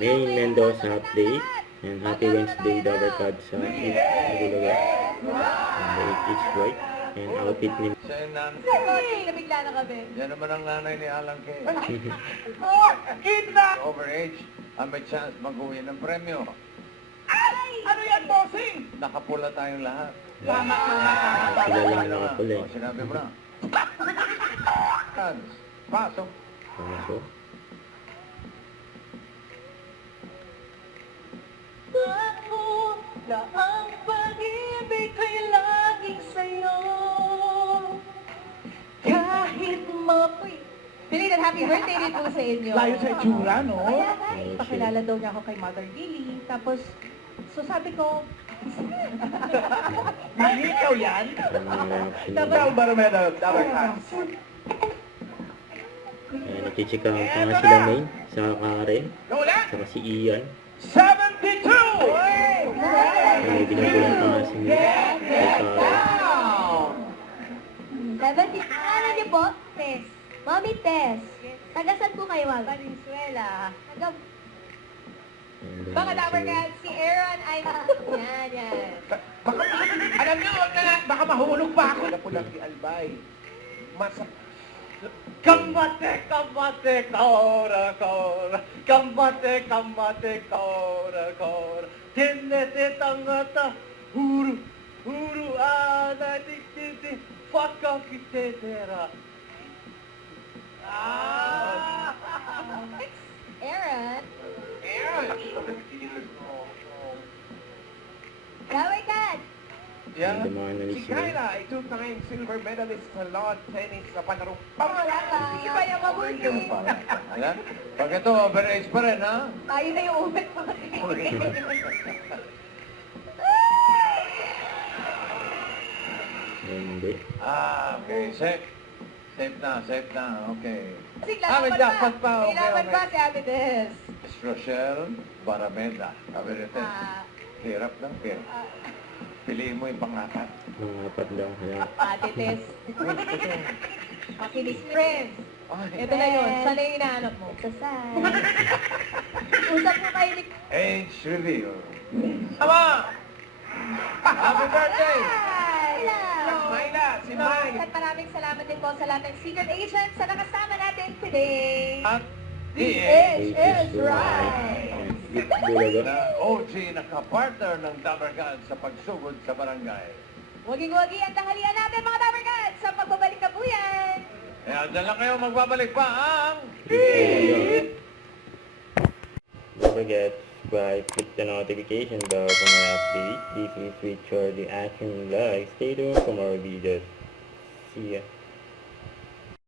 May Mendoza update. And happy Wednesday, Dabarkad sa Bulaga. And the 8 white. And outfit ni... Siya yung nanay. Nabigla na kami. Yan naman ang nanay ni Alan Kay. Oh, kita! Overage, may chance mag-uwi ng premyo. Ano yan, bossing? Nakapula tayong lahat. Tama. Sila lang nakapula eh. Sinabi mo na. Pasok. Pumasok. Ako na ang pag-ibig ko'y laging sa'yo. Kahit mapoy. Belated happy birthday rin po sa inyo. Layo sa itsura, no? Kaya nga, pakilala daw niya ako kay Mother Lily. Tapos, so sabi ko, Mali ikaw yan? Ikaw, Barometer, Dabarkad. Ayan, nachichikahan pa nga sila May sa Karen. Lola! Saka si Ian. 72! May binagulan pa nga si May kay Karen. 70. Ano niyo po? Tess. Mami Tess. Tagasan po kayo, Mami? Valenzuela. Taga... And then, Mga Dabarkad, si Aaron ay... Yan. Baka, alam niyo, baka mahulog pa ako. Napulang di Albay. Kambate, kaura, kambate, kaura, tinete tangata, huru, ana, dikiti, faka kitetera. Aaron? Dabarkad. Yan. dumaan na ni Si si May. Kyla ay two-time silver medalist sa lawn tennis sa palarong Wala pa. Hindi pa yung mabuti. Yan. Pag ito, overage pa rin, ha? Tayo na yung umet pa. Hindi. Okay. Safe. Safe na. Okay. Kasi May jackpot pa. May laban Okay. pa si Ate Tess. Miss Rochelle Barameda. Kabirites. Ah, Hirap lang, pero piliin mo yung pang-apat. Mga apat daw. Kaya, Ate Tess. Makinig friends. Ay. Ito na yun. Sana yung hinahanap mo. Exercise. Usap po kayo ni... Age reveal. Ama! Happy birthday! Hello. Myla, si May. At maraming salamat din po sa lahat ng secret agents na nakasama natin today. At The DH age is right. And Git Bulaga. na OG na kapartner ng Dabarkad sa pagsugod sa barangay. Waging-wagi ang tanghalian natin mga Dabarkad sa pagbabalik na po yan. Kaya dyan lang kayo magbabalik pa ang... Don't forget, subscribe, click the notification bell for my update. This is Richard, the Action Live. Stay tuned for more videos. See ya.